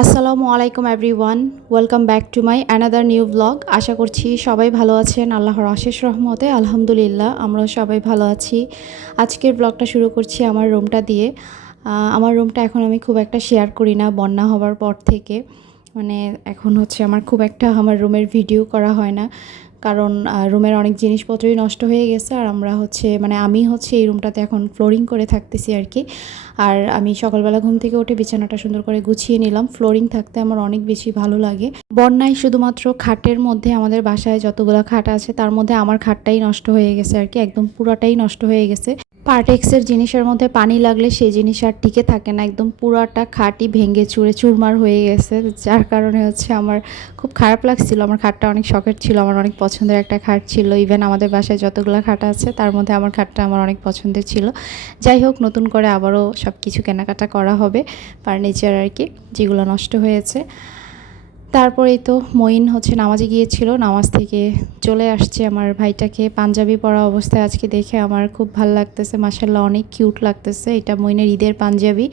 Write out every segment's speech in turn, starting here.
আসসালামু আলাইকুম everyone welcome back to my another new blog আশা করছি সবাই ভালো আছেন। আল্লাহর আশেষ রহমতে, আলহামদুলিল্লাহ, আমরাও সবাই ভালো আছি। আজকের ব্লগটা শুরু করছি আমার রুমটা দিয়ে। আমার রুমটা এখন আমি খুব একটা শেয়ার করি না, বন্যা হওয়ার পর থেকে। মানে এখন হচ্ছে আমার খুব একটা আমার রুমের ভিডিও করা হয় না। কারণ রুমের অনেক জিনিসপত্রই নষ্ট হয়ে গেছে আর আমরা হচ্ছে মানে আমি হচ্ছে এই রুমটাতে এখন ফ্লোরিং করে থাকতেছি আর কি। আর আমি সকালবেলা ঘুম থেকে উঠে বিছানাটা সুন্দর করে গুছিয়ে নিলাম। ফ্লোরিং থাকতে আমার অনেক বেশি ভালো লাগে। বন্যায় শুধুমাত্র খাটের মধ্যে আমাদের বাসায় যতগুলো খাট আছে, তার মধ্যে আমার খাটটাই নষ্ট হয়ে গেছে আর কি, একদম পুরাটাই নষ্ট হয়ে গেছে। পার্টেক্সের জিনিসের মধ্যে পানি লাগলে সেই জিনিস আর টিকে থাকে না। একদম পুরাটা খাটই ভেঙে চুরে চুরমার হয়ে গেছে, যার কারণে হচ্ছে আমার খুব খারাপ লাগছিল। আমার খাটটা অনেক শখের ছিল, আমার অনেক পছন্দের একটা খাট ছিল। ইভেন আমাদের বাসায় যতগুলো খাট আছে, তার মধ্যে আমার খাটটা আমার অনেক পছন্দের ছিল। যাই হোক, নতুন করে আবারও সব কিছু কেনাকাটা করা হবে, ফার্নিচার আর কি, যেগুলো নষ্ট হয়েছে। তারপরেই তো মঈন হচ্ছে নামাজে গিয়েছিল, নামাজ থেকে চলে আসছে আমার ভাইটাকে। পাঞ্জাবি পরা অবস্থায় আজকে দেখে আমার খুব ভালো লাগতেছে। মাসাল্লাহ অনেক কিউট লাগতেছে। এটা মঈনের ঈদের পাঞ্জাবি।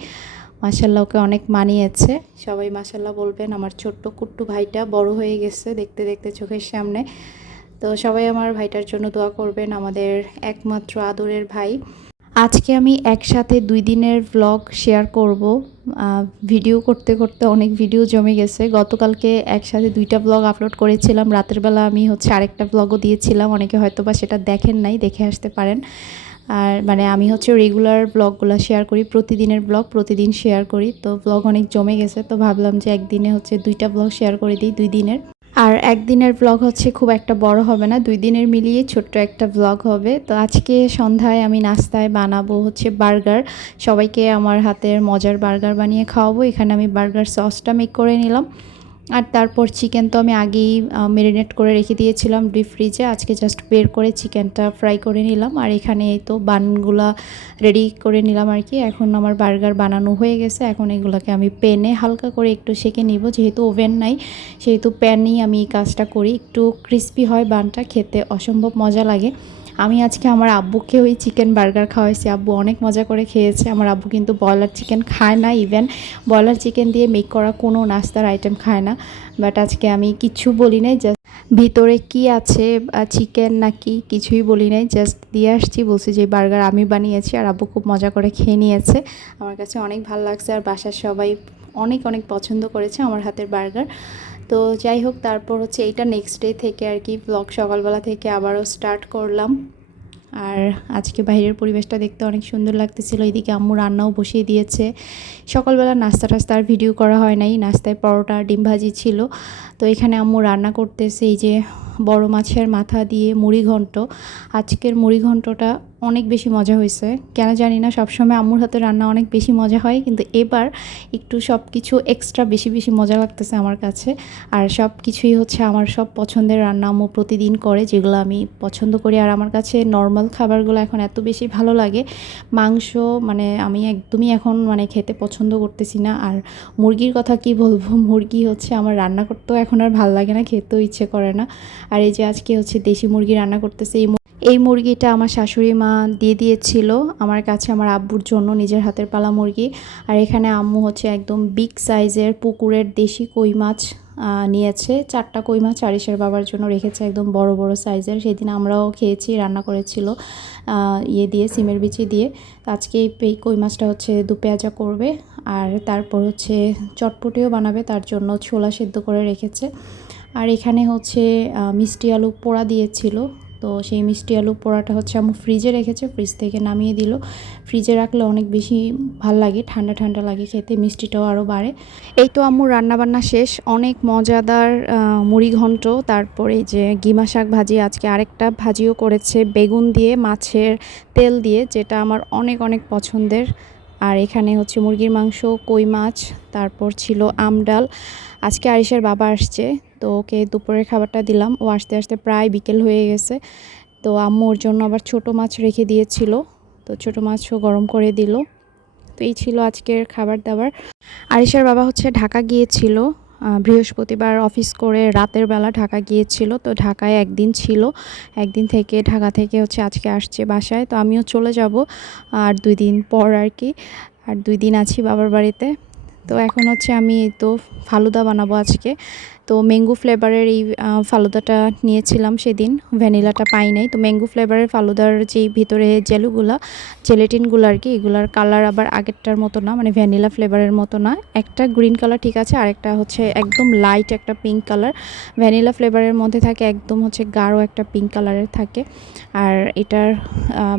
মাসাল্লাহ ওকে অনেক মানিয়েছে। সবাই মাসাল্লাহ বলবেন, আমার ছোট্ট কুট্টু ভাইটা বড় হয়ে গেছে দেখতে দেখতে চোখের সামনে। তো সবাই আমার ভাইটার জন্য দোয়া করবেন, আমাদের একমাত্র আদরের ভাই। আজকে আমি একসাথে দুই দিনের ভ্লগ শেয়ার করব। ভিডিও করতে করতে অনেক ভিডিও জমে গেছে। গতকালকে একসাথে দুইটা ব্লগ আপলোড করেছিলাম। রাতের বেলা আমি হচ্ছে আরেকটা ব্লগও দিয়েছিলাম। অনেকে হয়তো বা সেটা দেখেন নাই, দেখে আসতে পারেন। আর মানে আমি হচ্ছে রেগুলার ব্লগগুলো শেয়ার করি, প্রতিদিনের ব্লগ প্রতিদিন শেয়ার করি। তো ব্লগ অনেক জমে গেছে। তো ভাবলাম যে একদিনে হচ্ছে দুইটা ব্লগ শেয়ার করে দিই দুই দিনের। আর একদিনের ব্লগ হচ্ছে খুব একটা বড় হবে না, দুই দিনের মিলিয়ে ছোট্ট একটা ব্লগ হবে। তো আজকে সন্ধ্যায় আমি নাস্তায় বানাবো হচ্ছে বার্গার। সবাইকে আমার হাতের মজার বার্গার বানিয়ে খাওয়াবো। এখানে আমি বার্গার সসটা মেক করে নিলাম। আর তারপর চিকেন তো আমি আগেই মেরিনেট করে রেখে দিয়েছিলাম ডিপ ফ্রিজে আজকে জাস্ট বের করে চিকেনটা ফ্রাই করে নিলাম। আর এখানে তো বানগুলা রেডি করে নিলাম আর কি। এখন আমার বার্গার বানানো হয়ে গেছে। এখন এগুলোকে আমি পেনে হালকা করে একটু সেকে নিব। যেহেতু ওভেন নাই, সেহেতু প্যানেই আমি এই কাজটা করি। একটু ক্রিস্পি হয় বানটা, খেতে অসম্ভব মজা লাগে। আমি আজকে আমার আব্বুকে ওই চিকেন বার্গার খাওয়াইছি। আব্বু অনেক মজা করে খেয়েছে। আমার আব্বু কিন্তু ব্রয়লার চিকেন খায় না ইভেন ব্রয়লার চিকেন দিয়ে মেক করা কোনো নাস্তার আইটেম খায় না। বাট আজকে আমি কিছু বলি নাই জাস্ট ভিতরে কি আছে চিকেন নাকি কিছুই বলি নাই। জাস্ট দিয়ে আসছি, বলছি যে বার্গার আমি বানিয়েছি আর আব্বু খুব মজা করে খেয়ে নিয়েছে। আমার কাছে অনেক ভালো লাগছে আর বাসার সবাই অনেক অনেক পছন্দ করেছে আমার হাতের বার্গার তো যাই হোক, তারপর হচ্ছে এইটা নেক্সট ডে থেকে আর কি ব্লগ সকালবেলা থেকে আবারও স্টার্ট করলাম। আর আজকে বাইরের পরিবেশটা দেখতে অনেক সুন্দর লাগতেছিল। এদিকে আম্মু রান্নাও বসিয়ে দিয়েছে। সকালবেলা নাস্তা টাস্তা আর ভিডিও করা হয় নাই। নাস্তায় পরোটা, ডিম ভাজি ছিল। তো এখানে আম্মু রান্না করতেছে এই যে বড় মাছের মাথা দিয়ে মুড়ি ঘন্ট আজকের মুড়ি ঘন্টটা অনেক বেশি মজা হয়েছে। কেন জানি না, সবসময় আম্মুর হাতে রান্না অনেক বেশি মজা হয়, কিন্তু এবার একটু সব কিছু এক্সট্রা বেশি বেশি মজা লাগতেছে আমার কাছে। আর সব কিছুই হচ্ছে আমার সব পছন্দের রান্না আম্মু প্রতিদিন করে, যেগুলো আমি পছন্দ করি। আর আমার কাছে নর্মাল খাবারগুলো এখন এত বেশি ভালো লাগে। মাংস মানে আমি একদমই এখন মানে খেতে পছন্দ করতেছি না। আর মুরগির কথা কি বলব, মুরগি হচ্ছে আমার রান্না করতেও এখন আর ভালো লাগে না, খেতেও ইচ্ছে করে না। আর এই যে আজকে হচ্ছে দেশি মুরগি রান্না করতেছে, এই এই মুরগিটা আমার শাশুড়ি মা দিয়ে দিয়েছিল, আমার কাছে আমার আব্বুর জন্য, নিজের হাতের পালা মুরগি। আর এখানে আম্মু হচ্ছে একদম বিগ সাইজের পুকুরের দেশি কই মাছ নিয়েছে। চারটা কই মাছ আরিসের বাবার জন্য রেখেছে, একদম বড় বড় সাইজের সেদিন আমরাও খেয়েছি, রান্না করেছিল ইয়ে দিয়ে, সিমের বিচি দিয়ে। আজকে এই কই মাছটা হচ্ছে দু পেঁয়াজা করবে, আর তারপর হচ্ছে চটপটিও বানাবে, তার জন্য ছোলা সেদ্ধ করে রেখেছে। আর এখানে হচ্ছে মিষ্টি আলু পোড়া দিয়েছিল তো সেই মিষ্টি আলু পোড়াটা হচ্ছে আম্মু ফ্রিজে রেখেছে ফ্রিজ থেকে নামিয়ে দিল। ফ্রিজে রাখলে অনেক বেশি ভালো লাগে, ঠান্ডা ঠান্ডা লাগে খেতে, মিষ্টিটাও আরও বাড়ে। এই তো আম্মুর রান্নাবান্না শেষ, অনেক মজাদার মুড়ি ঘন্ট, তারপরে যে গিমা শাক ভাজি, আজকে আরেকটা ভাজিও করেছে, বেগুন দিয়ে, মাছের তেল দিয়ে, যেটা আমার অনেক অনেক পছন্দের। আর এখানে হচ্ছে মুরগির মাংস, কই মাছ, তারপর ছিল আমডাল আজকে আরিসের বাবা আসছে, তো ওকে দুপুরের খাবারটা দিলাম। ও আসতে আসতে প্রায় বিকেল হয়ে গেছে। তো আম্মু ওর জন্য আবার ছোট মাছ রেখে দিয়েছিল। তো ছোট মাছও গরম করে দিল। তো এই ছিল আজকের খাবার দাবার। আরিশার বাবা হচ্ছে ঢাকা গিয়েছিল। বৃহস্পতিবার অফিস করে রাতের বেলা ঢাকা গিয়েছিল, তো ঢাকায় একদিন ছিল। একদিন থেকে ঢাকা থেকে হচ্ছে আজকে আসছে বাসায়, তো আমিও চলে যাব আর দুই দিন পর আর কি। আর দুই দিন আছি বাবার বাড়িতে। তো এখন হচ্ছে আমি তো ফালুদা বানাবো আজকে। তো ম্যাঙ্গো ফ্লেভারের এই ফালুদাটা নিয়েছিলাম সেদিন। ভ্যানিলাটা পাই নাই। তো ম্যাঙ্গো ফ্লেভারের ফালুদার যেই ভিতরে জেলুগুলা জেলেটিনগুলো আর কি, এগুলার কালার আবার আগেরটার মতো না মানে ভ্যানিলা ফ্লেভারের মতো না। একটা গ্রিন কালার ঠিক আছে আর একটা হচ্ছে একদম লাইট একটা পিঙ্ক কালার ভ্যানিলা ফ্লেভারের মধ্যে থাকে একদম হচ্ছে গাঢ় একটা পিঙ্ক কালারের থাকে। আর এটার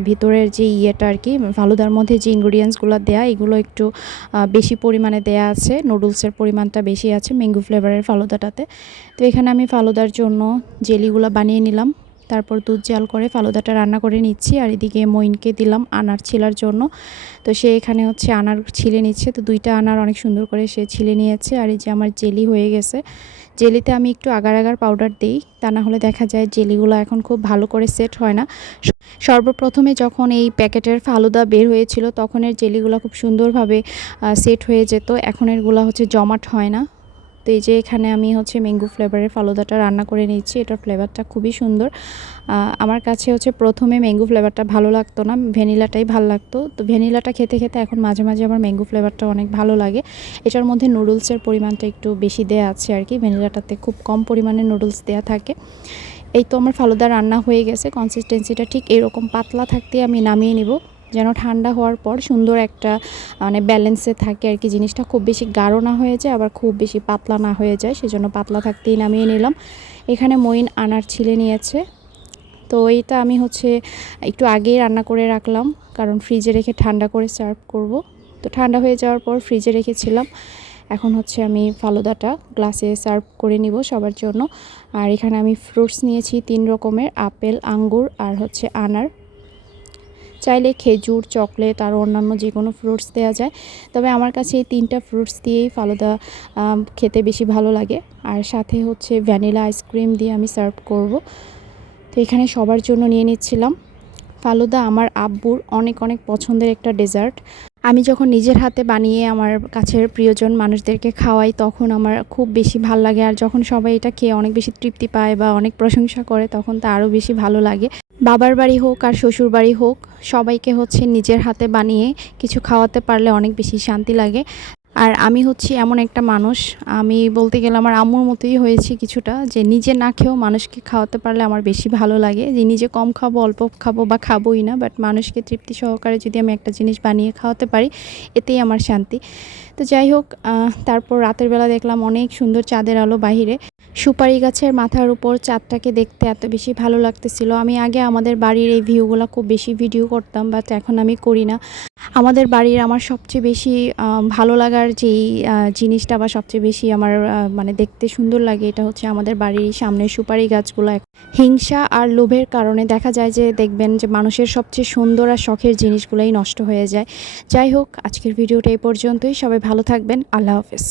ভিতরের যে ইয়েটা আর কি, ফালুদার মধ্যে যে ইনগ্রিডিয়েন্টসগুলো দেয়া, এগুলো একটু বেশি পরিমাণে দেয়া আছে। নুডলসের পরিমাণটা বেশি আছে। ম্যাঙ্গো ফ্লেভারের ফালুদাটাতে তো এখানে আমি ফালুদার জন্য জেলিগুলো বানিয়ে নিলাম। তারপর দুধ জাল করে ফালুদাটা রান্না করে নিচ্ছি আর এদিকে মইনকে দিলাম আনার ছিলার জন্য। তো সে এখানে হচ্ছে আনার ছিলে নিচ্ছে। তো দুইটা আনার অনেক সুন্দর করে সে ছিলে নিয়েছে আর এই যে আমার জেলি হয়ে গেছে। জেলিতে আমি একটু আগার আগার পাউডার দিই। তা না হলে দেখা যায় জেলিগুলো এখন খুব ভালো করে সেট হয় না। সর্বপ্রথমে যখন এই প্যাকেটের ফালুদা বের হয়েছিল তখন এর জেলিগুলো খুব সুন্দরভাবে সেট হয়ে যেত। এখন এরগুলো হচ্ছে জমাট হয় না। তো এই যে এখানে আমি হচ্ছে ম্যাঙ্গো ফ্লেভারের ফালুদাটা রান্না করে নিচ্ছি। এটার ফ্লেভারটা খুবই সুন্দর। আমার কাছে হচ্ছে প্রথমে ম্যাঙ্গো ফ্লেভারটা ভালো লাগতো না, ভ্যানিলাটাই ভালো লাগতো। তো ভ্যানিলাটা খেতে খেতে এখন মাঝে মাঝে আমার ম্যাঙ্গো ফ্লেভারটা অনেক ভালো লাগে। এটার মধ্যে নুডলসের পরিমাণটা একটু বেশি দেয়া আছে আর কি, ভ্যানিলাটাতে খুব কম পরিমাণে নুডলস দেয়া থাকে। এই তো আমার ফালুদা রান্না হয়ে গেছে কনসিস্টেন্সিটা ঠিক এরকম পাতলা থাকতে আমি নামিয়ে নিব। যেন ঠান্ডা হওয়ার পর সুন্দর একটা মানে ব্যালেন্সে থাকে আর কি জিনিসটা। খুব বেশি গাঢ় না হয়ে যায়, আবার খুব বেশি পাতলা না হয়ে যায়, সেজন্য পাতলা থাকতেই নামিয়ে নিলাম। এখানে মইন আনার ছিলে নিয়েছে। তো এইটা আমি হচ্ছে একটু আগেই রান্না করে রাখলাম, কারণ ফ্রিজে রেখে ঠান্ডা করে সার্ভ করব। তো ঠান্ডা হয়ে যাওয়ার পর ফ্রিজে রেখেছিলাম। এখন হচ্ছে আমি ফালুদাটা গ্লাসে সার্ভ করে নিব সবার জন্য। আর এখানে আমি ফ্রুটস নিয়েছি তিন রকমের, আপেল, আঙ্গুর আর হচ্ছে আনার। চাইলে খেজুর, চকলেট আর অন্যান্য যে কোনো ফ্রুটস দেওয়া যায়। তবে আমার কাছে এই তিনটা ফ্রুটস দিয়েই ফালুদা খেতে বেশি ভালো লাগে। আর সাথে হচ্ছে ভ্যানিলা আইসক্রিম দিয়ে আমি সার্ভ করব। তো এখানে সবার জন্য নিয়ে নিচ্ছিলাম। ফালুদা আমার আব্বুর অনেক অনেক পছন্দের একটা ডেজার্ট আমি যখন নিজের হাতে বানিয়ে আমার কাছের প্রিয়জন মানুষদেরকে খাওয়াই, তখন আমার খুব বেশি ভালো লাগে। আর যখন সবাই এটা খেয়ে অনেক বেশি তৃপ্তি পায় বা অনেক প্রশংসা করে, তখন তা আরও বেশি ভালো লাগে। বাবার বাড়ি হোক আর শ্বশুর বাড়ি হোক, সবাইকে হচ্ছে নিজের হাতে বানিয়ে কিছু খাওয়াতে পারলে অনেক বেশি শান্তি লাগে। আর আমি হচ্ছি এমন একটা মানুষ। আমি বলতে গেলে আমার আম্মুর মতোই হয়েছি কিছুটা, যে নিজে না খেয়েও মানুষকে খাওয়াতে পারলে আমার বেশি ভালো লাগে। যে নিজে কম খাব, অল্প খাব বা খাবোই না বাট মানুষকে তৃপ্তি সহকারে যদি আমি একটা জিনিস বানিয়ে খাওয়াতে পারি, এতেই আমার শান্তি। তো যাই হোক তারপর রাতের বেলা দেখলাম অনেক সুন্দর চাঁদের আলো বাহিরে। সুপারি গাছের মাথার উপর চাঁদটাকে দেখতে এত বেশি ভালো লাগতেছিল। আমি আগে আমাদের বাড়ির এই ভিউগুলো খুব বেশি ভিডিও করতাম বাট এখন আমি করি না। আমাদের বাড়ির আমার সবচেয়ে বেশি ভালো লাগার যেই জিনিসটা বা সবচেয়ে বেশি আমার মানে দেখতে সুন্দর লাগে এটা হচ্ছে আমাদের বাড়ির সামনে সুপারি গাছগুলো। হিংসা আর লোভের কারণে দেখা যায় যে দেখবেন যে মানুষের সবচেয়ে সুন্দর আর শখের জিনিসগুলোই নষ্ট হয়ে যায়। যাই হোক, আজকের ভিডিওটা এই পর্যন্তই। সবাই ভালো থাকবেন। আল্লাহ হাফেজ।